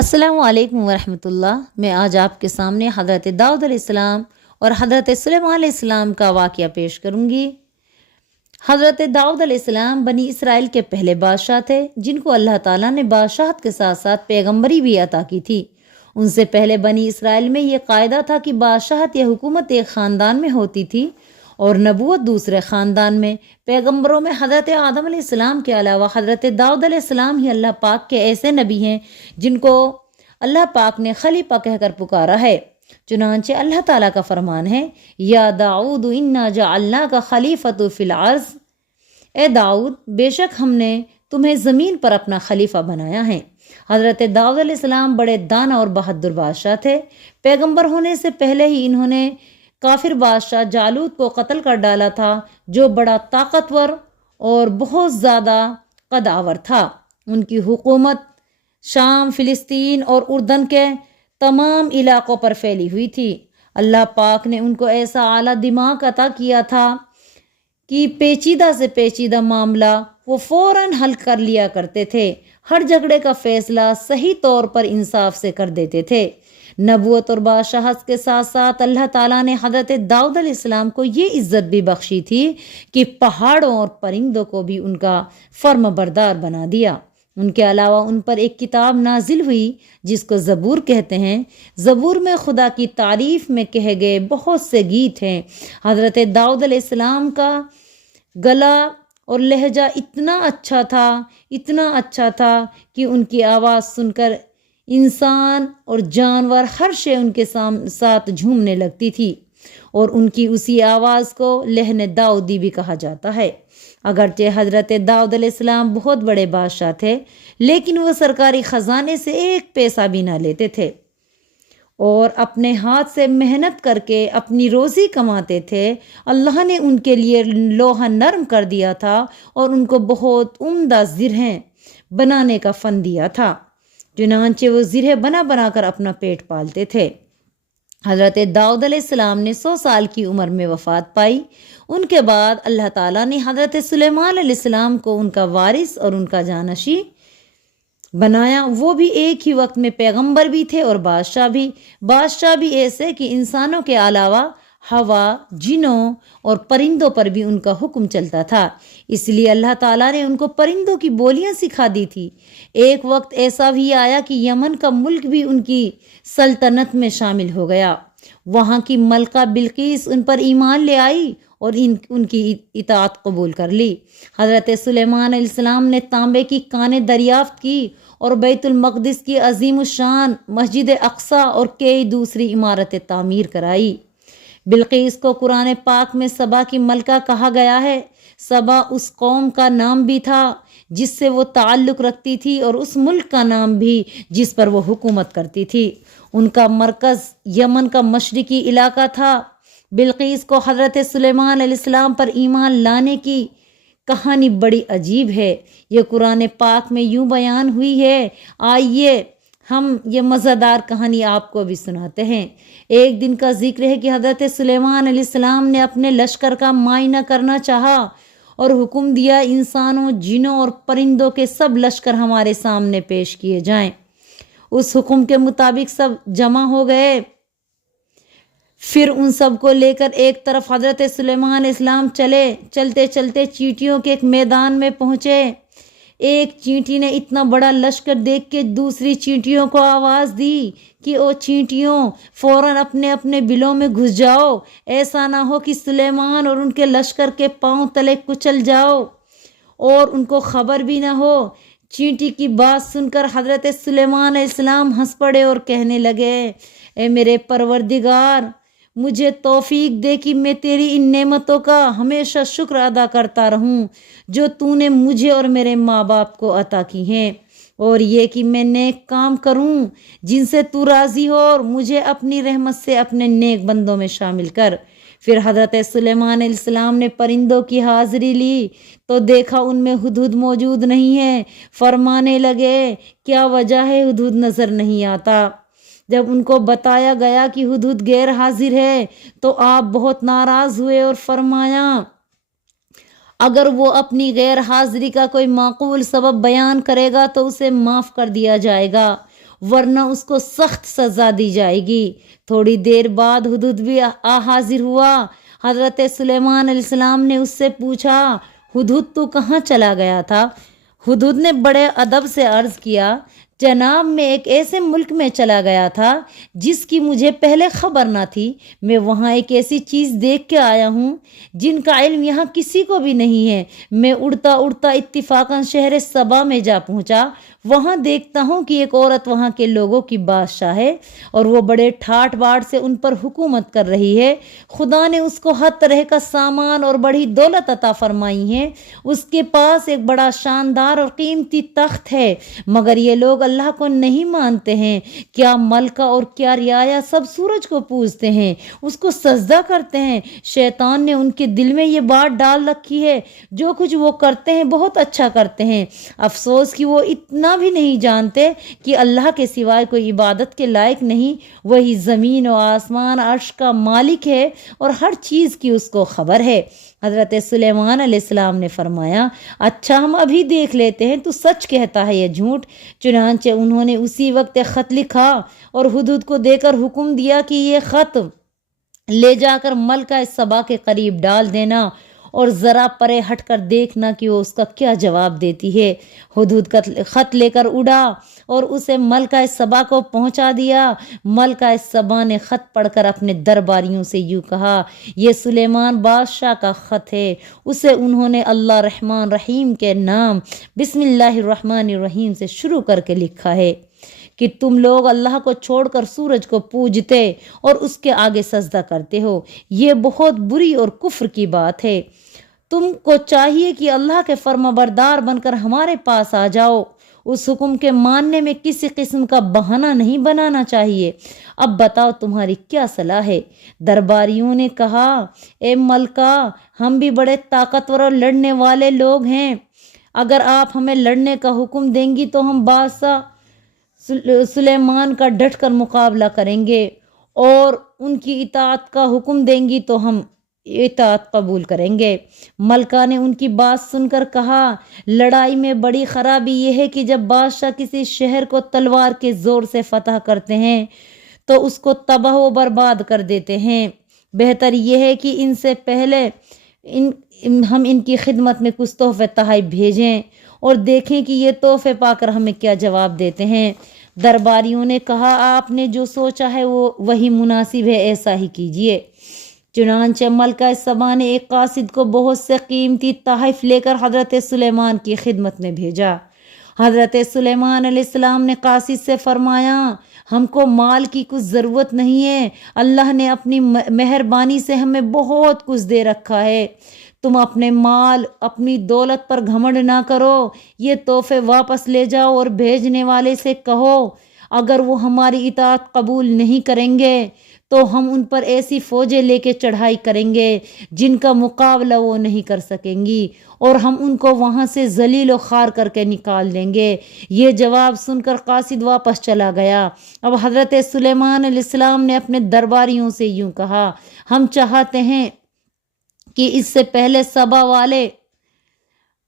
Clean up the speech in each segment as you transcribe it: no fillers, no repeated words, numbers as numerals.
السلام علیکم ورحمۃ اللہ۔ میں آج آپ کے سامنے حضرت داؤد علیہ السلام اور حضرت سلیمان علیہ السلام کا واقعہ پیش کروں گی۔ حضرت داؤد علیہ السلام بنی اسرائیل کے پہلے بادشاہ تھے جن کو اللہ تعالیٰ نے بادشاہت کے ساتھ ساتھ پیغمبری بھی عطا کی تھی۔ ان سے پہلے بنی اسرائیل میں یہ قاعدہ تھا کہ بادشاہت یا حکومت ایک خاندان میں ہوتی تھی اور نبوت دوسرے خاندان میں۔ پیغمبروں میں حضرت آدم علیہ السلام کے علاوہ حضرت داؤد علیہ السلام ہی اللہ پاک کے ایسے نبی ہیں جن کو اللہ پاک نے خلیفہ کہہ کر پکارا ہے۔ چنانچہ اللہ تعالیٰ کا فرمان ہے، یا داؤد انا جعلناک خلیفۃ فی الارض، اے داؤد بے شک ہم نے تمہیں زمین پر اپنا خلیفہ بنایا ہے۔ حضرت داؤد علیہ السلام بڑے دانا اور بہادر بادشاہ تھے۔ پیغمبر ہونے سے پہلے ہی انہوں نے کافر بادشاہ جالوت کو قتل کر ڈالا تھا، جو بڑا طاقتور اور بہت زیادہ قدآور تھا۔ ان کی حکومت شام، فلسطین اور اردن کے تمام علاقوں پر پھیلی ہوئی تھی۔ اللہ پاک نے ان کو ایسا اعلیٰ دماغ عطا کیا تھا کہ پیچیدہ سے پیچیدہ معاملہ وہ فوراً حل کر لیا کرتے تھے۔ ہر جھگڑے کا فیصلہ صحیح طور پر انصاف سے کر دیتے تھے۔ نبوت اور بادشاہت کے ساتھ ساتھ اللہ تعالیٰ نے حضرت داؤد علیہ السلام کو یہ عزت بھی بخشی تھی کہ پہاڑوں اور پرندوں کو بھی ان کا فرم بردار بنا دیا۔ ان کے علاوہ ان پر ایک کتاب نازل ہوئی جس کو زبور کہتے ہیں۔ زبور میں خدا کی تعریف میں کہے گئے بہت سے گیت ہیں۔ حضرت داؤد علیہ السلام کا گلا اور لہجہ اتنا اچھا تھا کہ ان کی آواز سن کر انسان اور جانور ہر شے ان کے ساتھ جھومنے لگتی تھی، اور ان کی اسی آواز کو لہن داؤدی بھی کہا جاتا ہے۔ اگرچہ حضرت داؤد علیہ السلام بہت بڑے بادشاہ تھے، لیکن وہ سرکاری خزانے سے ایک پیسہ بھی نہ لیتے تھے اور اپنے ہاتھ سے محنت کر کے اپنی روزی کماتے تھے۔ اللہ نے ان کے لیے لوہا نرم کر دیا تھا اور ان کو بہت عمدہ زرہیں بنانے کا فن دیا تھا، چنانچہ وہ زرہیں بنا بنا کر اپنا پیٹ پالتے تھے۔ حضرت داؤد علیہ السلام نے 100 سال کی عمر میں وفات پائی۔ ان کے بعد اللہ تعالیٰ نے حضرت سلیمان علیہ السلام کو ان کا وارث اور ان کا جانشین بنایا۔ وہ بھی ایک ہی وقت میں پیغمبر بھی تھے اور بادشاہ بھی ایسے کہ انسانوں کے علاوہ ہوا، جنوں اور پرندوں پر بھی ان کا حکم چلتا تھا۔ اس لیے اللہ تعالیٰ نے ان کو پرندوں کی بولیاں سکھا دی تھی۔ ایک وقت ایسا بھی آیا کہ یمن کا ملک بھی ان کی سلطنت میں شامل ہو گیا۔ وہاں کی ملکہ بلقیس ان پر ایمان لے آئی اور ان کی اطاعت قبول کر لی۔ حضرت سلیمان علیہ السلام نے تانبے کی کانیں دریافت کی اور بیت المقدس کی عظیم الشان مسجد اقصی اور کئی دوسری عمارتیں تعمیر کرائی۔ بلقیس کو قرآن پاک میں سبا کی ملکہ کہا گیا ہے۔ سبا اس قوم کا نام بھی تھا جس سے وہ تعلق رکھتی تھی اور اس ملک کا نام بھی جس پر وہ حکومت کرتی تھی۔ ان کا مرکز یمن کا مشرقی علاقہ تھا۔ بلقیس کو حضرت سلیمان علیہ السلام پر ایمان لانے کی کہانی بڑی عجیب ہے۔ یہ قرآن پاک میں یوں بیان ہوئی ہے۔ آئیے ہم یہ مزیدار کہانی آپ کو بھی سناتے ہیں۔ ایک دن کا ذکر ہے کہ حضرت سلیمان علیہ السلام نے اپنے لشکر کا معائنہ کرنا چاہا اور حکم دیا، انسانوں، جنوں اور پرندوں کے سب لشکر ہمارے سامنے پیش کیے جائیں۔ اس حکم کے مطابق سب جمع ہو گئے۔ پھر ان سب کو لے کر ایک طرف حضرت سلیمان علیہ السلام چلتے چلتے چیونٹیوں کے ایک میدان میں پہنچے۔ ایک چیونٹی نے اتنا بڑا لشکر دیکھ کے دوسری چیونٹیوں کو آواز دی کہ او چیونٹیوں، فوراً اپنے اپنے بلوں میں گھس جاؤ، ایسا نہ ہو کہ سلیمان اور ان کے لشکر کے پاؤں تلے کچل جاؤ اور ان کو خبر بھی نہ ہو۔ چیونٹی کی بات سن کر حضرت سلیمان علیہ السلام ہنس پڑے اور کہنے لگے، اے میرے پروردگار، مجھے توفیق دے کہ میں تیری ان نعمتوں کا ہمیشہ شکر ادا کرتا رہوں جو تو نے مجھے اور میرے ماں باپ کو عطا کی ہیں، اور یہ کہ میں نیک کام کروں جن سے تو راضی ہو، اور مجھے اپنی رحمت سے اپنے نیک بندوں میں شامل کر۔ پھر حضرت سلیمان علیہ السلام نے پرندوں کی حاضری لی تو دیکھا ان میں ہدہد موجود نہیں ہے۔ فرمانے لگے، کیا وجہ ہے ہدہد نظر نہیں آتا؟ جب ان کو بتایا گیا کہ ہدہد غیر حاضر ہے تو آپ بہت ناراض ہوئے اور فرمایا، اگر وہ اپنی غیر حاضری کا کوئی معقول سبب بیان کرے گا تو اسے معاف کر دیا جائے گا، ورنہ اس کو سخت سزا دی جائے گی۔ تھوڑی دیر بعد ہدہد بھی حاضر ہوا۔ حضرت سلیمان علیہ السلام نے اس سے پوچھا، ہدہد تو کہاں چلا گیا تھا؟ ہدہد نے بڑے ادب سے عرض کیا، جناب میں ایک ایسے ملک میں چلا گیا تھا جس کی مجھے پہلے خبر نہ تھی۔ میں وہاں ایک ایسی چیز دیکھ کے آیا ہوں جن کا علم یہاں کسی کو بھی نہیں ہے۔ میں اڑتا اڑتا اتفاقاً شہر سبا میں جا پہنچا۔ وہاں دیکھتا ہوں کہ ایک عورت وہاں کے لوگوں کی بادشاہ ہے اور وہ بڑے ٹھاٹ باٹ سے ان پر حکومت کر رہی ہے۔ خدا نے اس کو ہر طرح کا سامان اور بڑی دولت عطا فرمائی ہے۔ اس کے پاس ایک بڑا شاندار اور قیمتی تخت ہے، مگر یہ لوگ اللہ کو نہیں مانتے ہیں۔ کیا ملکہ اور کیا رعایا سب سورج کو پوجتے ہیں، اس کو سجدہ کرتے ہیں۔ شیطان نے ان کے دل میں یہ بات ڈال رکھی ہے، جو کچھ وہ کرتے ہیں بہت اچھا کرتے ہیں۔ افسوس کہ وہ اتنا بھی نہیں جانتے کہ اللہ کے سوائے کوئی عبادت کے لائق نہیں۔ وہی زمین و آسمان عرش کا مالک ہے اور ہر چیز کی اس کو خبر ہے۔ حضرت سلیمان علیہ السلام نے فرمایا، اچھا ہم ابھی دیکھ لیتے ہیں تو سچ کہتا ہے یا جھوٹ۔ چنانچہ انہوں نے اسی وقت ایک خط لکھا اور ہدہد کو دے کر حکم دیا کہ یہ خط لے جا کر ملکہ سبا کے قریب ڈال دینا اور ذرا پرے ہٹ کر دیکھنا کہ وہ اس کا کیا جواب دیتی ہے۔ ہدہد خط لے کر اڑا اور اسے ملکہ سبا کو پہنچا دیا۔ ملکہ سبا نے خط پڑھ کر اپنے درباریوں سے یوں کہا، یہ سلیمان بادشاہ کا خط ہے۔ اسے انہوں نے اللہ رحمان رحیم کے نام بسم اللہ الرحمن الرحیم سے شروع کر کے لکھا ہے کہ تم لوگ اللہ کو چھوڑ کر سورج کو پوجتے اور اس کے آگے سجدہ کرتے ہو، یہ بہت بری اور کفر کی بات ہے۔ تم کو چاہیے کہ اللہ کے فرما بردار بن کر ہمارے پاس آ جاؤ۔ اس حکم کے ماننے میں کسی قسم کا بہانہ نہیں بنانا چاہیے۔ اب بتاؤ تمہاری کیا صلاح ہے؟ درباریوں نے کہا، اے ملکہ، ہم بھی بڑے طاقتور اور لڑنے والے لوگ ہیں۔ اگر آپ ہمیں لڑنے کا حکم دیں گی تو ہم بادشاہ سلیمان کا ڈٹ کر مقابلہ کریں گے، اور ان کی اطاعت کا حکم دیں گی تو ہم اطاعت قبول کریں گے۔ ملکہ نے ان کی بات سن کر کہا، لڑائی میں بڑی خرابی یہ ہے کہ جب بادشاہ کسی شہر کو تلوار کے زور سے فتح کرتے ہیں تو اس کو تباہ و برباد کر دیتے ہیں۔ بہتر یہ ہے کہ ان سے پہلے ہم ان کی خدمت میں کچھ تحفے تحائف بھیجیں اور دیکھیں کہ یہ تحفے پا کر ہمیں کیا جواب دیتے ہیں۔ درباریوں نے کہا، آپ نے جو سوچا ہے وہ وہی مناسب ہے، ایسا ہی کیجیے۔ چنانچہ ملکہ سبا نے ایک قاصد کو بہت سے قیمتی تحائف لے کر حضرت سلیمان کی خدمت میں بھیجا۔ حضرت سلیمان علیہ السلام نے قاصد سے فرمایا، ہم کو مال کی کچھ ضرورت نہیں ہے، اللہ نے اپنی مہربانی سے ہمیں بہت کچھ دے رکھا ہے۔ تم اپنے مال اپنی دولت پر گھمنڈ نہ کرو، یہ تحفے واپس لے جاؤ اور بھیجنے والے سے کہو اگر وہ ہماری اطاعت قبول نہیں کریں گے تو ہم ان پر ایسی فوجیں لے کے چڑھائی کریں گے جن کا مقابلہ وہ نہیں کر سکیں گی، اور ہم ان کو وہاں سے ذلیل و خوار کر کے نکال دیں گے۔ یہ جواب سن کر قاصد واپس چلا گیا۔ اب حضرت سلیمان علیہ السلام نے اپنے درباریوں سے یوں کہا، ہم چاہتے ہیں کہ اس سے پہلے سبا والے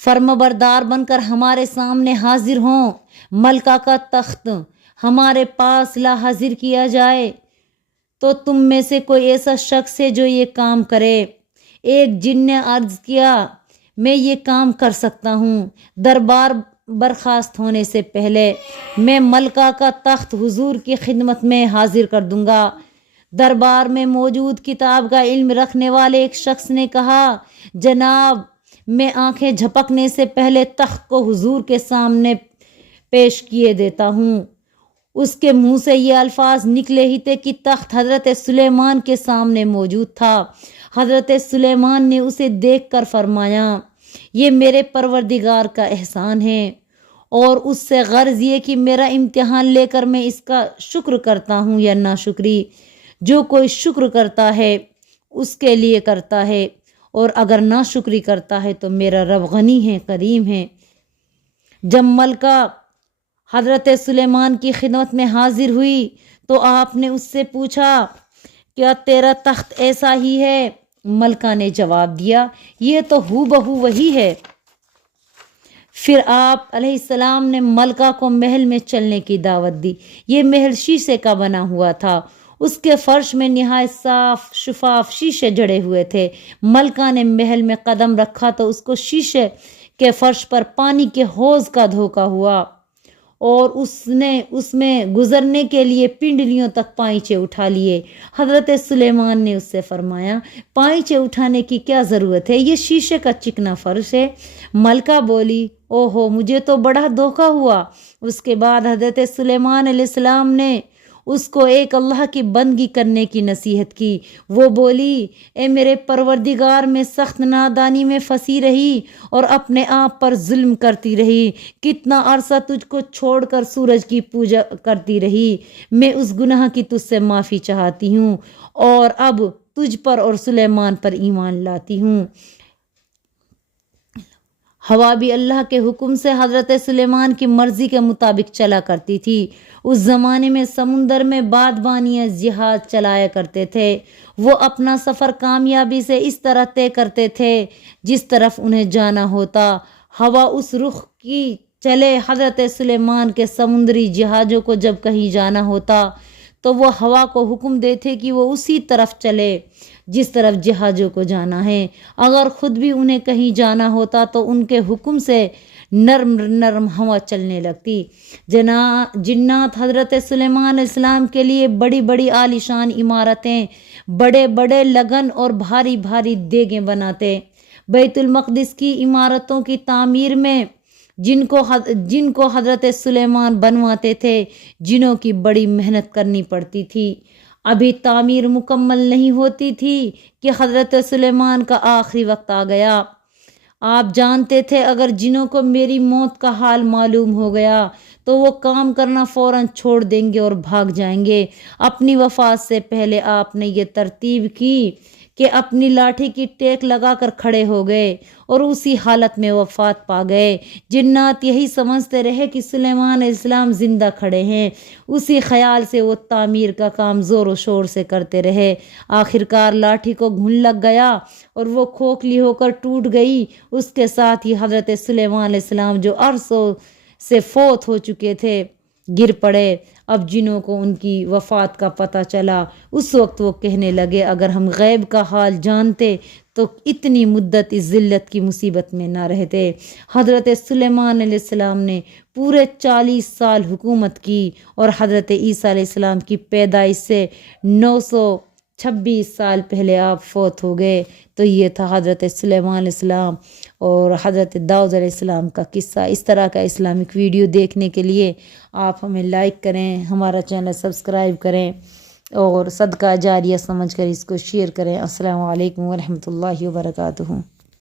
فرمانبردار بن کر ہمارے سامنے حاضر ہوں، ملکہ کا تخت ہمارے پاس لا حاضر کیا جائے تو تم میں سے کوئی ایسا شخص ہے جو یہ کام کرے؟ ایک جن نے عرض کیا، میں یہ کام کر سکتا ہوں۔ دربار برخاست ہونے سے پہلے میں ملکہ کا تخت حضور کی خدمت میں حاضر کر دوں گا۔ دربار میں موجود کتاب کا علم رکھنے والے ایک شخص نے کہا، جناب میں آنکھیں جھپکنے سے پہلے تخت کو حضور کے سامنے پیش کیے دیتا ہوں۔ اس کے منہ سے یہ الفاظ نکلے ہی تھے کہ تخت حضرت سلیمان کے سامنے موجود تھا۔ حضرت سلیمان نے اسے دیکھ کر فرمایا، یہ میرے پروردگار کا احسان ہے، اور اس سے غرض یہ کہ میرا امتحان لے کر میں اس کا شکر کرتا ہوں یا ناشکری۔ جو کوئی شکر کرتا ہے اس کے لیے کرتا ہے، اور اگر ناشکری کرتا ہے تو میرا رب غنی ہے، کریم ہے۔ جب ملکہ حضرت سلیمان کی خدمت میں حاضر ہوئی تو آپ نے اس سے پوچھا، کیا تیرا تخت ایسا ہی ہے؟ ملکہ نے جواب دیا، یہ تو ہو بہو وہی ہے۔ پھر آپ علیہ السلام نے ملکہ کو محل میں چلنے کی دعوت دی۔ یہ محل شیشے کا بنا ہوا تھا، اس کے فرش میں نہایت صاف شفاف شیشے جڑے ہوئے تھے۔ ملکہ نے محل میں قدم رکھا تو اس کو شیشے کے فرش پر پانی کے حوض کا دھوکا ہوا اور اس میں گزرنے کے لیے پنڈلیوں تک پائچے اٹھا لیے۔ حضرت سلیمان نے اس سے فرمایا، پائچے اٹھانے کی کیا ضرورت ہے، یہ شیشے کا چکنا فرش ہے۔ ملکہ بولی، اوہو مجھے تو بڑا دھوکا ہوا۔ اس کے بعد حضرت سلیمان علیہ السلام نے اس کو ایک اللہ کی بندگی کرنے کی نصیحت کی۔ وہ بولی، اے میرے پروردگار، میں سخت نادانی میں پھنسی رہی اور اپنے آپ پر ظلم کرتی رہی، کتنا عرصہ تجھ کو چھوڑ کر سورج کی پوجا کرتی رہی۔ میں اس گناہ کی تجھ سے معافی چاہتی ہوں اور اب تجھ پر اور سلیمان پر ایمان لاتی ہوں۔ ہوا بھی اللہ کے حکم سے حضرت سلیمان کی مرضی کے مطابق چلا کرتی تھی۔ اس زمانے میں سمندر میں بادبانیاں جہاز چلایا کرتے تھے۔ وہ اپنا سفر کامیابی سے اس طرح طے کرتے تھے جس طرف انہیں جانا ہوتا۔ ہوا اس رخ کی چلے۔ حضرت سلیمان کے سمندری جہازوں کو جب کہیں جانا ہوتا تو وہ ہوا کو حکم دیتے کہ وہ اسی طرف چلے جس طرف جہازوں کو جانا ہے۔ اگر خود بھی انہیں کہیں جانا ہوتا تو ان کے حکم سے نرم نرم ہوا چلنے لگتی۔ جنات حضرت سلیمان علیہ السلام کے لیے بڑی بڑی عالیشان عمارتیں، بڑے بڑے لگن اور بھاری بھاری دیگیں بناتے۔ بیت المقدس کی عمارتوں کی تعمیر میں جن کو حضرت سلیمان بنواتے تھے، جنوں کی بڑی محنت کرنی پڑتی تھی۔ ابھی تعمیر مکمل نہیں ہوتی تھی کہ حضرت سلیمان کا آخری وقت آ گیا۔ آپ جانتے تھے اگر جنوں کو میری موت کا حال معلوم ہو گیا تو وہ کام کرنا فوراً چھوڑ دیں گے اور بھاگ جائیں گے۔ اپنی وفات سے پہلے آپ نے یہ ترتیب کی کہ اپنی لاٹھی کی ٹیک لگا کر کھڑے ہو گئے اور اسی حالت میں وفات پا گئے۔ جنات یہی سمجھتے رہے کہ سلیمان علیہ السلام زندہ کھڑے ہیں، اسی خیال سے وہ تعمیر کا کام زور و شور سے کرتے رہے۔ آخرکار لاٹھی کو گھن لگ گیا اور وہ کھوکھلی ہو کر ٹوٹ گئی۔ اس کے ساتھ ہی حضرت سلیمان علیہ السلام جو عرصوں سے فوت ہو چکے تھے گر پڑے۔ اب جنوں کو ان کی وفات کا پتہ چلا، اس وقت وہ کہنے لگے اگر ہم غیب کا حال جانتے تو اتنی مدت اس ذلت کی مصیبت میں نہ رہتے۔ حضرت سلیمان علیہ السلام نے پورے 40 سال حکومت کی اور حضرت عیسیٰ علیہ السلام کی پیدائش سے 926 سال پہلے آپ فوت ہو گئے۔ تو یہ تھا حضرت سلیمان علیہ السلام اور حضرت داؤد علیہ السلام کا قصہ۔ اس طرح کا اسلامک ویڈیو دیکھنے کے لیے آپ ہمیں لائک کریں، ہمارا چینل سبسکرائب کریں اور صدقہ جاریہ سمجھ کر اس کو شیئر کریں۔ السلام علیکم ورحمۃ اللہ وبرکاتہ۔